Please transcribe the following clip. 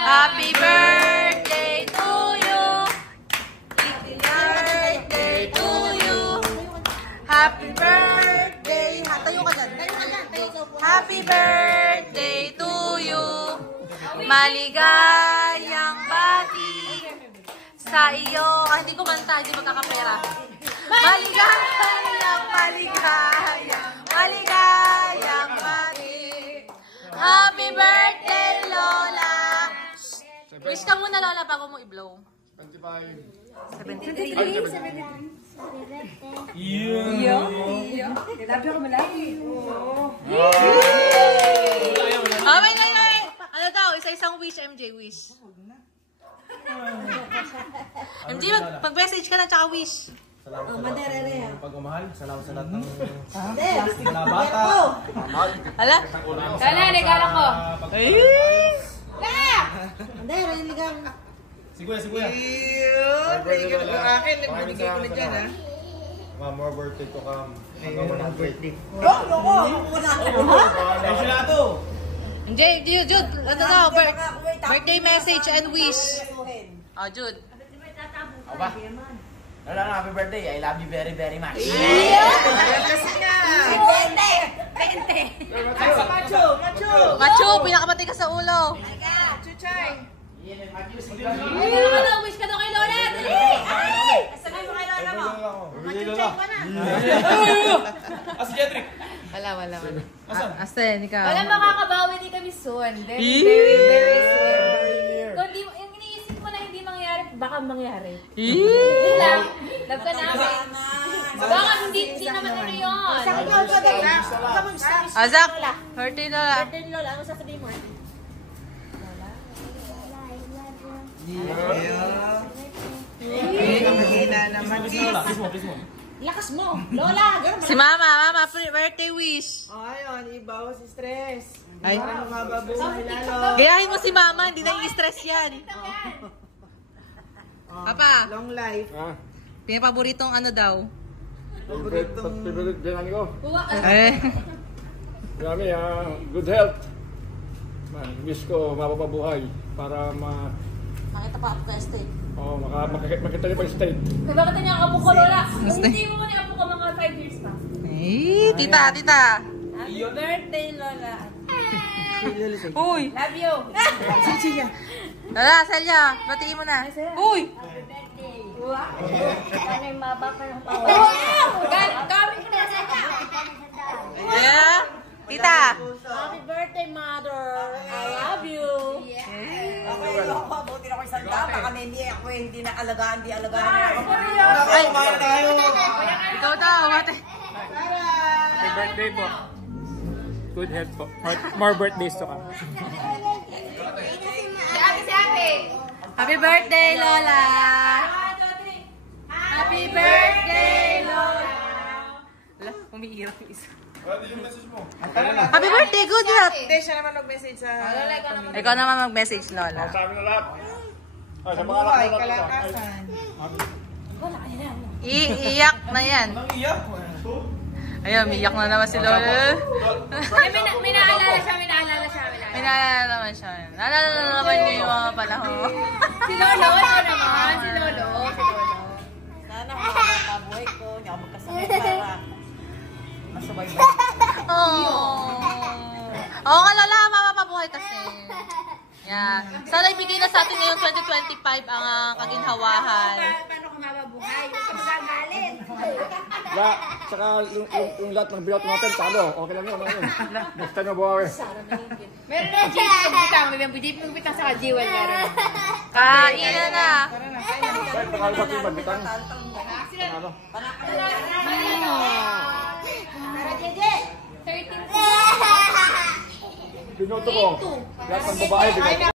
Happy birthday to you. Happy birthday to you. Happy birthday. Tayo ka dyan. Happy birthday to you. Maligayang bati sa iyo. Hindi ko manta, hindi magkakapera. Maligayang bati. Happy birthday, Lola. Wish ka muna, Lola, bago mo i-blow. 75. 73. Ano daw? Isa-isang wish, MJ, wish. MJ, mag-message ka na, tsaka wish. Salamat sa lahat ng pagmamahal. Salamat sa lahat ng mga bata. Hala? Kala, regalo ko. Siguya. Thank you sa akin. Nagbibigay ko na dyan, ha? Mga more birthday to come. Hanggang 100. MJ, Jude, ano daw? Birthday message and wish. Oh, Jude. Aba. Lola, happy birthday. I love you very, very much. Macho, pinakamatay ka sa ulo. Wish ka daw kay Lola. Dali! Ay! Sabay mo kay Lola mo. Machuchay ka na. Si Jedrick. Wala. Asen, ikaw. Wala, makakabawi din kami soon. Very, very, very soon. Kung di, yung iniisip mo na hindi mangyari, baka mangyari. Yun lang. Love ka namin. Baka hindi naman ano yun. Azak, birthday Lola. Birthday Lola, ano sasabihin mo? Mahina naman. Lakas mo. Lola, ganun. Si Mama, birthday wish. Ayun, ibaw si stress. Ay. Para mababuhay lalo. Gayahin mo si Mama, hindi na i-stress yan. Papa, Long life. pinapaboritong ano daw? Favorite din ko. Eh. Marami, good health. Wish ko mapapabuhay para Nakita pa ako ka estate. makita niyo pa yung state. Bakit niya ang apo ko, Lola? Kung hindi mo ni apo ko mga 5 years pa. Eh, tita. Happy birthday, Lola. Uy. Love you. Lola, Celia, batiin mo na. Uy. Wow! Ano yung mabaka ng power? Wow! Kami ko na sa Yeah. Tita. Happy birthday, Mother! I love you! Buti na ako isang dama. Baka hindi nakalagaan, di alagaan. Ay, ikaw daw. Ate. Happy birthday po. Good health po. More birthdays to come. Happy birthday, Lola. Happy birthday, Lola. Wala, umiirap yung isa. Yung message mo. Happy birthday, good health. Hindi, siya naman mag-message sa... Ikaw naman mag-message, Lola. Sa amin na lahat. Sa mga Buhay, lahat. kalakasan. Iiyak na yan. Iyak. Ayun, umiiyak na naman si Lola. May naalala siya. May naalala naman siya. Naalala na naman niya yung mga panahon. Si Lolo, ito naman. Si Lolo. Sana makabuhay ko. Hindi ako magkasakit para masabay ba? Oo nga, Lola, mapapabuhay kasi. Yeah. Sana ibigay na sa atin ngayon 2025 ang kaginhawahan. Paano ka mababuhay? Huwag ka magagalit. Tsaka yung lahat ng bilot natin, talo. Okay lang yun. Next time na buhawi. Meron na JP pagbitang. May JP pagbitang sa kajiwan meron. Kainan na. Kahit pangalan sa tiban, bitang. Panalo. Para JJ. 13. Binoto ko. Lahat ng babae, binoto ko.